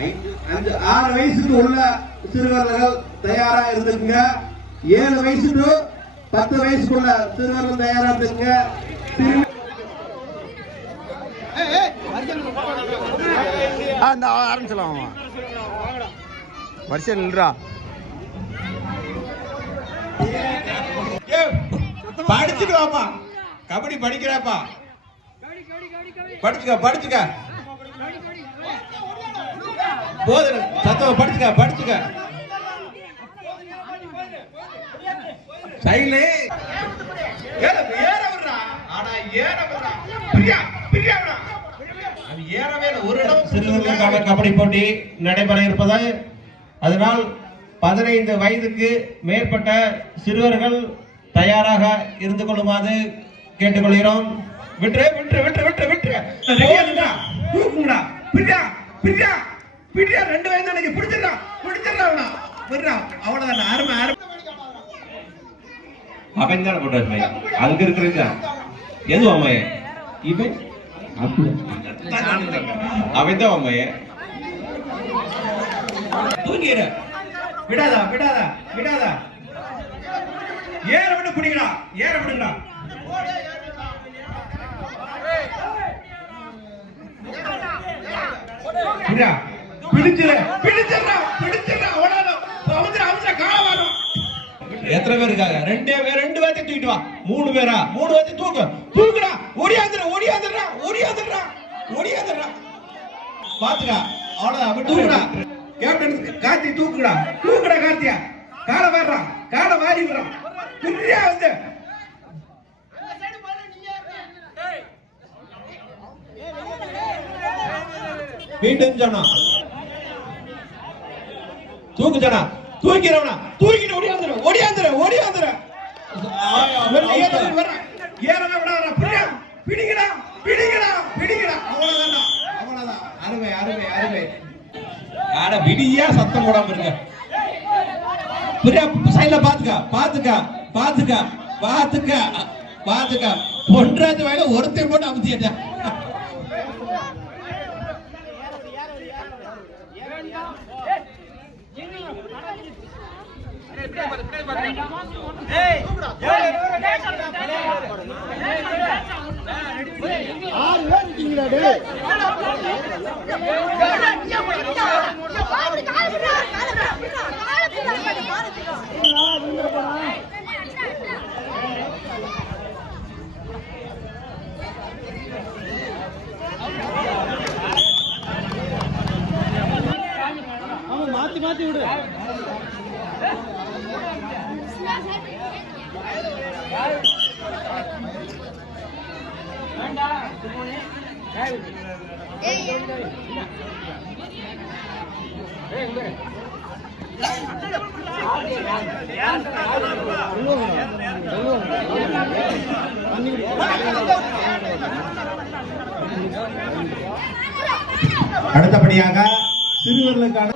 6 வயசுக்கு உள்ள சிறுவர்கள் தயாரா இருந்துக்குங்க. 7 வயசு டு 10 வயசுக்குள்ள சிறுவர்கள் தயாரா இருந்துக்குங்க. ஆரம்பிச்சலாம் வரிசை நில்றா. படிச்சுட்டு வாப்பா, கபடி படிக்கிறாப்பா, படிச்சுக்க போதும் சத்தம், படிச்சுக்க சைலே ஏற விடுறா. ஆனா ஏற விடுறா, பிரியா விடுறா. அது ஏறவே ஒரு இடம். சிறுவர்களுக்கான கபடி போட்டி நடைபெற இருப்பது, அதனால் 15 வயதுக்கு மேற்பட்ட சிறுவர்கள் தயாராக இருந்து கொள்ளுமாறு கேட்டுக்கொள்கிறோம். விட்டு பிடியா 2 வயது எனக்கு பிடிச்சிடலாம் அவ்வளவுதான். அருமை அவன் தான் போட்டாரு அங்க இருக்கிற எது அம்மைய இவன் அவன் தான் அம்மைய தூங்கிட விடாதா ஏற விட்டு பிடிக்கலாம். எத்தனை பேர் இருக்காங்க? 2 பேர்த்தை தூக்கிட்டு வா. 3 பேரா? 3 பேர்த்தை தூக்குடா. ஓடியாந்துடுறா. பாத்துக்கா, அவ்வளவுதான். தூக்குடா கேப்டன் கார்த்தி, தூக்குடா கார்த்தியா. காலை வாரி விடுறான். பிரியா வந்து மீண்டும் சொன்னா தூக்குச்சனா, தூக்கிறவனா தூக்கிட்டு ஓடியாந்துரு. ஏறவே விடாத. பிடிங்கடா. அவ்வளவுதான். அருமை. ஆட விடியா சத்தம் போடாம இருக்க. பிரியா சைடுல பாத்துக்க. பொன்ராஜ் வயல ஒருத்தர் போட்டு அமுத்திட்டா. மாத்தி விடு. அடுத்தபடியாக சிறுவர்களுக்கான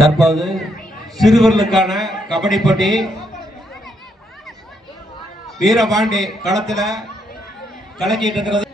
தற்போது சிறுவர்களுக்கான கபடி போட்டி வீரபாண்டி களத்துல கலக்கிட்டு இருக்கிறது.